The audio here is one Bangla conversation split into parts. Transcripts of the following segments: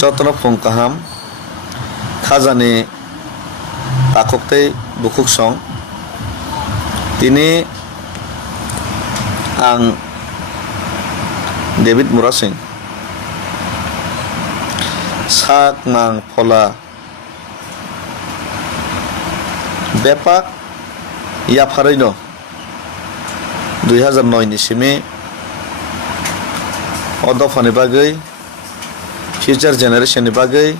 যতন ফুংকাহাম খাজানি তাককতে বুকুক সং তিনি आं डेभिड मुरा सिं sak nang phola bepak ya pharoino 2009 ni simi odofani bagai future generation ni bagai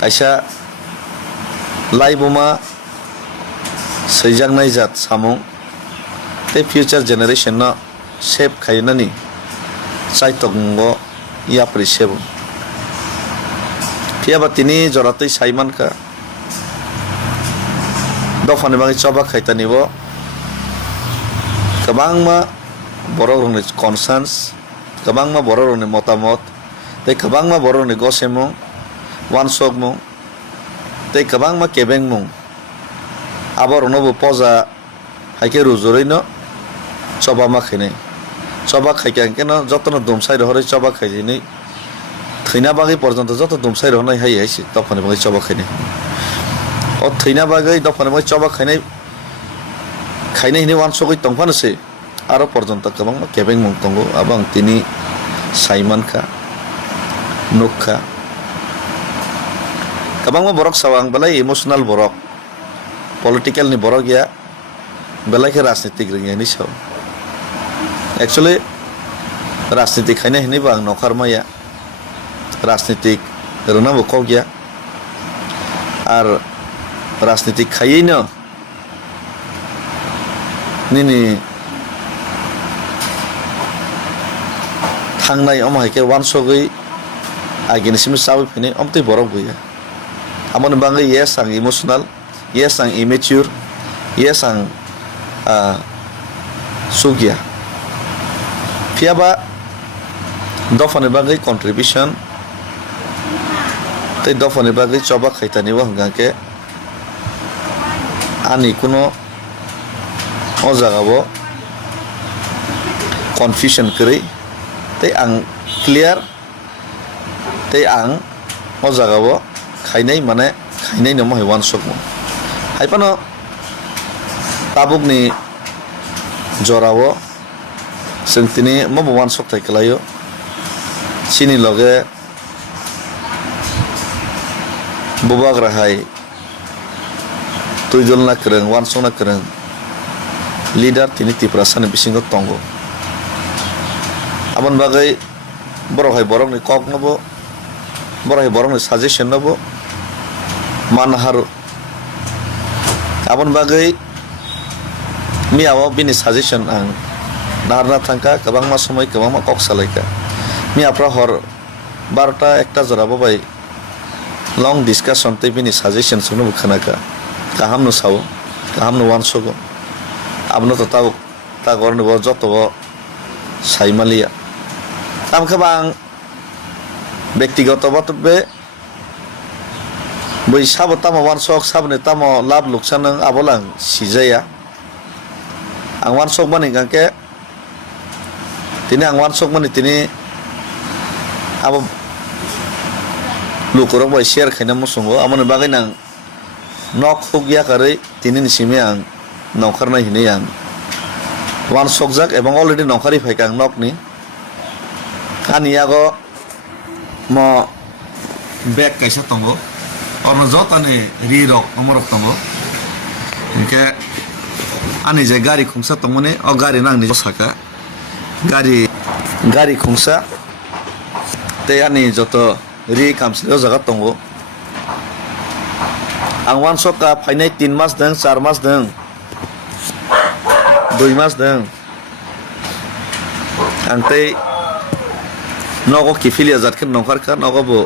kaisa laiboma seijangnai jat samung te future generation no shape khainani saitongo ya prisebo piaba tini joratei saiman ka dofani bangi choba khaitani bo kabangma borok rongni concerns kabangma borok rongni motamot te kabangma borok rongni gosemung wansokmung te kabangma kebengmung abor nobo poza haike rujoreino choba ma khainai choba khaikang keno jotono dumsai rohore choba khaijini thina bagi porjonto joto dumsai rohnai hai haisi tofani bagi choba khainai o thina bagi tofani bagi choba khainai hini wansogoi tongfano se aro porjonto kabang kebeng mung tongo abang tini saiman kha nukha kabang borok sawang balai emotional borok political ni borok ya belai ke rajnitik ringi ni saw actually rajnitik khaina hini bang nokhar maya rajnitik rona bukok ya ar rajnitik khaino nini thangnai omai ke wansogoi agin simi sawi phini omti borok guya amon bangai yes ang emotional yes ang immature yes ang sugya piaba dofani bagai contribution te dofani bagai choba khaitani wa hangke ani kuno o jagabo confusion kri te ang clear te ang o jagabo khainai mane khainai no mai wan sokmo haipano tabukni jorawo sentini mobo wan sok thai kalayo sini loge bubak rahai tuijol na kreng wan sok na kreng leader tini tiprasani bisingo tongo amon bagai borok hai borok ni kok nobo borok hai borok ni suggestion nobo manharu amon bagai miawo bini suggestion ang narna thangka kabangma somoi kabangma kok salaika mi apra hor 12টা 1টা jorabo bai long discussion te bini suggestion sunu bukhanaka kaham no sawo kaham no wan sogo abno to ta gorni bo joto bo saimalia tam kabang ব্যক্তিগত বক্তব্যে বই সাবো তামো wan sok sabne tamo lab luksan abolang sijaya ang wan sok mani gangke tini ang wan sok mani tini abo lukurok bai share khaina musungo amone bagai nang nok hugya kare tini ni simi ang nongkharna hini ang wan sok jak ebong already nongkhari phaikang nok ni aniago mo bag kaisa tongo orno jotani ri rok omorok tongo ke ani je gari khungsa tongmani o gari nangni saka gari khungsa te ani joto ri kamsi o jaga tongo ang wan soka phainai 3 mas dang 4 mas dang 2 mas dang angtei nogo kifilia zatken nongkharka nogo bo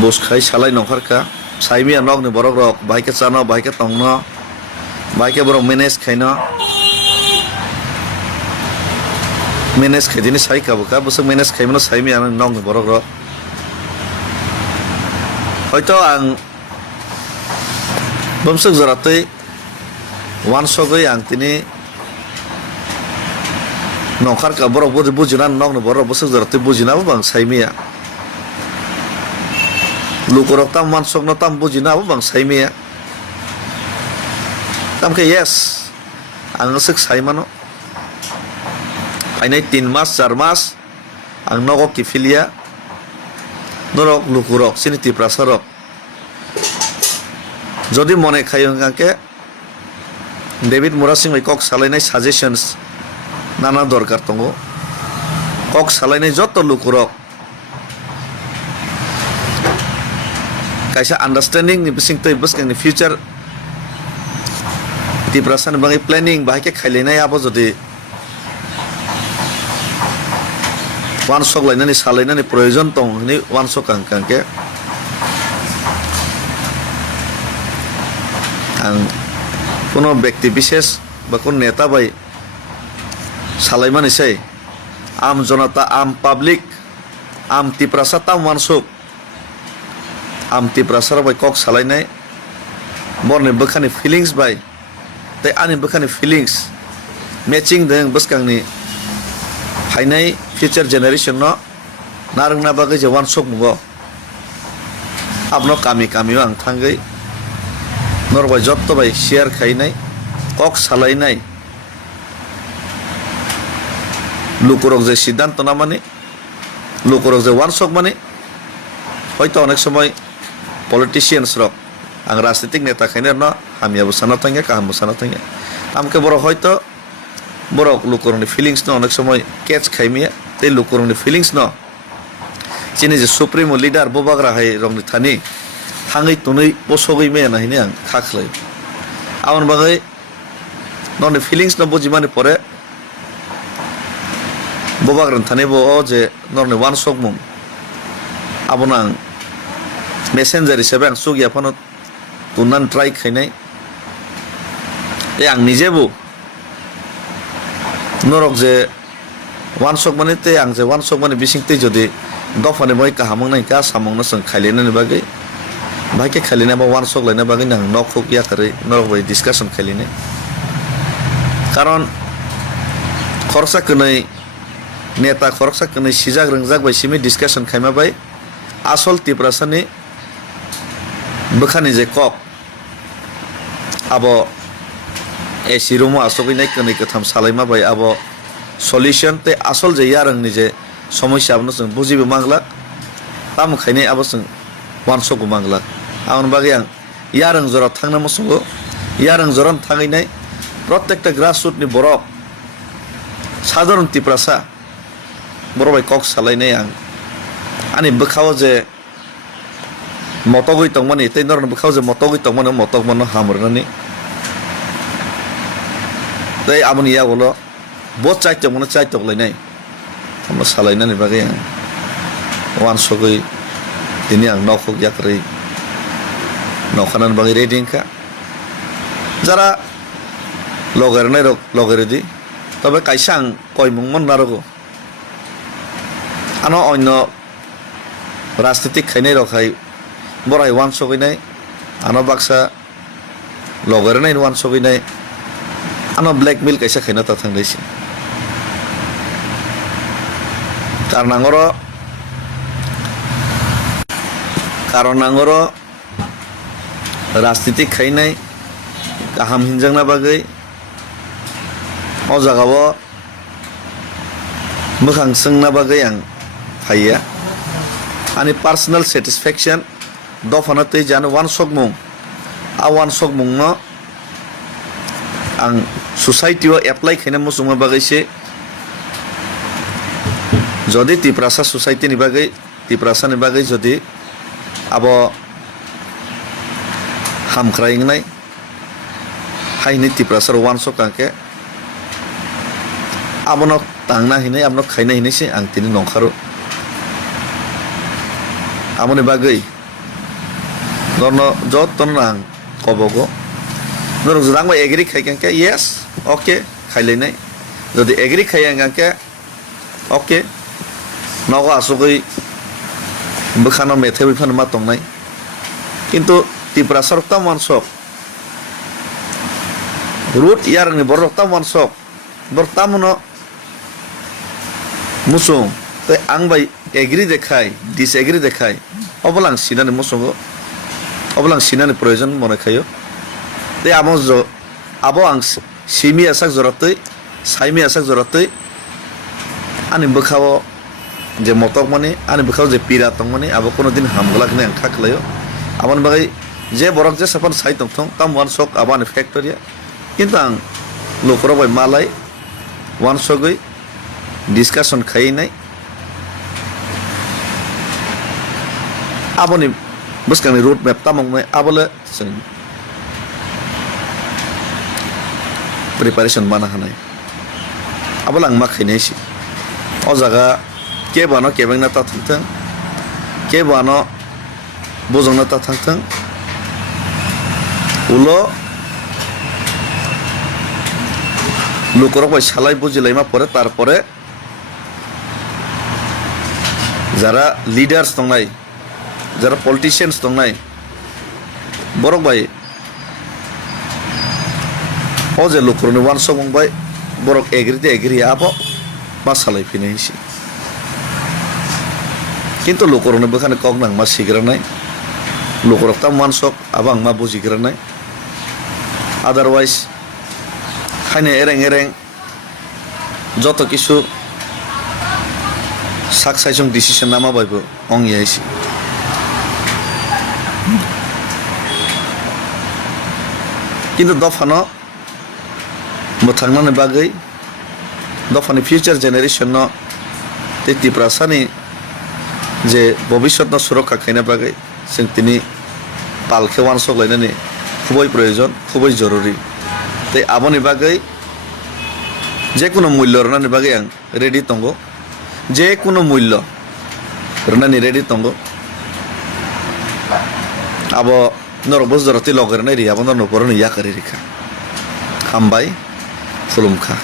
boskhai salai nongkharka saimia nogni borok rok baike chano baike tongno baike borok manage khaino manage khaidini sai kabuka busuk manage khaimano saimia nogni borok rok hoito ang bumsuk jaratei wan sogoi ang tini nongkhar ka borok bujina nong borok bosuk joroti bujina bang saimia lukurok tam mansok no tam bujina bang saimia tam ke yes ang sik saimano ainai 3 mas 4 mas ang nogo kifilia norok lukurok sini tiprasarok jodi mone khayong ke David Murasing kok salainai suggestions nana dorkar tongo kok salainai joto lukurok kaisa understanding ni bising toi buskang ni future ti prasan bangi planning bahake khailenai abo jodi one sok lainani salainani proyojon tong ni one sok kangke ang কোনো ব্যক্তি বিশেষ বা কোন নেতা ভাই সালাইমানি সেই আম জনতা আম পাবলিক আম তিপ্রাসা তাম মানসুক আম তিপ্রাসার ভাই কক সালাইনাই বরনি বখানি ফিলিংস ভাই তাই আনি বখানি ফিলিংস ম্যাচিং দেং বসকাংনি ফাইনাই ফিউচার জেনারেশন ন নারংনা বাগै যে ওয়ান সক মুগো আপনো কামি কামিও আং থাঙ্গै নরবাই যত ভাই শেয়ার খাইনাই কক সালাইনাই লুকুরক যে সিদ্ধান্ত না মানে লুকুরক যে ওয়ানসক মানে হয়তো অনেক সময় পলিটিশিয়ানস রক আং রাজনৈতিক নেতা খাইনে ন হামিয়াবো সানা থাঙ্গে কাহামবো সানা থাঙ্গে আমকে বড় হয়তো বড় লুকুরংনি ফিলিংস ন অনেক সময় ক্যাচ খাইমিয়া তে লুকুরংনি ফিলিংস ন চিনি যে সুপ্রিমো লিডার ববাগ্রা হাই রংনি থানি থাङै तुनै बसगै मेया नाहिने आं खाख्लै आवन बागै ननि फिलिंग्स न बुजिमानि परे बबाग्रान थाने बो जे नरनि वान सक मुं आबोना आं मेसेंजार हिसाबै आं सुगिया फनो तुननान ट्राई खाइनाय ए आं निजेबो नरक जे वान सक माने ते आं जे वान सक माने बिसिंतै जदि दफानि बै काहामं नाय का सामंग न जों खाइलेनानि बागै भाइके खालिना बा वान सक लाइना बागै नां नखुक याकरै नरक बै डिसकाशन खालिने कारण खरसा कनै नेता खरसा कनै सिजाग रंजाग बाय सिमे डिसकाशन खाइमा बाय आसल तिप्रासानि बखानि जे कक आबो एसिरुमो आसगैनाय कनै कथाम सालायमा बाय आबो सल्युशन ते आसल जे यारंनि जे समस्या आबनो जों बुजिबो मांगला ताम खाइनाय आबो जों वान सक मांगला आउन बागै आं यारं जरा थांना मसंगो यारं जरन थाङैनाय प्रत्येकटा ग्रासरुटनि बरक साधारण तिप्रासा बरबाय कक सालायनाय आं आनि बोखाव जे मतगै तंमानि तै नरन बोखाव जे मतगै तंमानि मतक मनो हामरनानि तै आबनि यागलो बत चाइतक मनो चाइतक लायनाय हमनो सालायनानि बागै आं वान सगै दिनै आं नखुक याकरै नखानान बागै रेडिंखा যারা লগের নাই লগের দি তবে কাইসা আং কয়মুংমন নারগো আনো অন্য রাজনীতিক খাইনাই রখাই বড়াই ওয়ান সগৈনাই আনো বাক্সা লগের নাই ওয়ান সগৈনাই আনো ব্ল্যাকমেল কাইসা খাইনা তা থাংলাইছি কারণ আঙর राजनीतिक खाइनाय गाहाम हिनजांना बागै अ जागाव मोखां सोंना बागै आं हाया आंनि पार्सनेल सेटिसफेक्शन दफाना तै जानो वान सक मुं आ वान सक मुं न आं सोसाइटियाव एप्लाइ खाइना मुसुमा बागैसे जदि तिप्रासा सोसाइटिनि बागै तिप्रासानि बागै जदि अब हामख्रायनाय हाइनि तिप्रासार वान सक कांके आबनो तांना हिनाय आबनो खाइना हिनायसे आं तिनि नंखारो आमनि बागै नरनो जतन आं कबगो नर जुरांबा एग्री खाइकांके यस ओके खाइलायनाय जदि एग्री खाइयांगांके ओके नगो आसगै बोखानो मेथाइ बिफान मा तंनाय किन्तु तिप्रासार ता मानसक रुट यारनि बरता मानसक बरतामनो musung tei ang bai agree dekhai disagree dekhai obolang sinani musungo obolang sinani proyojon mone khayo tei abo ang simi asak joratoi saimi asak joratoi ani bokao je motok mani ani bokao je pira tongmani abo kono din hamgolakni ang khaklayo amon bagai je borok je sapan sai tongthong tam one sok abani factory কিন্তু ang lokoro bai malai one sogoi discussion khai nai aboni buskani road map tamong mai abole sing preparation bana hanai abolang ma khainai si o jaga ke bano kebeng na ta thangthang ke bano bojong na ta thangthang ulo লোকরক ভাই সালাই বুঝিলাইমা পরে তারপরে যারা লিডার্স দংনাই যারা পলিটিশিয়ানস দংনাই বরক ভাই ও যে লোকরনি ওয়ান সং ভাই বরক এগ্রিতে এগ্রি আবো মা সালাই ফিনাইছি কিন্তু লোকরনি বখানে কক নাং মা সিগ্রা নাই লোকরক তাম ওয়ান সক আবাং মা বুঝিগ্রা নাই আদারওয়াইজ খাইনে এরেং এরেং যত কিছু সাকসাইসং ডিসিশন নামা বাইব অং ইয়াইছি কিন্তু দফানো মোথাংনানি বাগৈ দফানি ফিউচার জেনারেশন ন তেতি প্রাসানি যে ভবিষ্যৎ ন সুরক্ষা খাইনা বাগৈ जों তিনি পালকে ওয়ান সগলাইনানি খুবই প্রয়োজন খুবই জরুরি তাই আবনি বাগৈ যে কোনো মূল্য রনানি বাগৈ আং রেডি তঙ্গ যে কোনো মূল্য রনানি রেডি তঙ্গ আবো নরবস জরতি লগের নাই রি আবো নরপরনি ইয়াকারি রেখা হামবাই খুলুমখা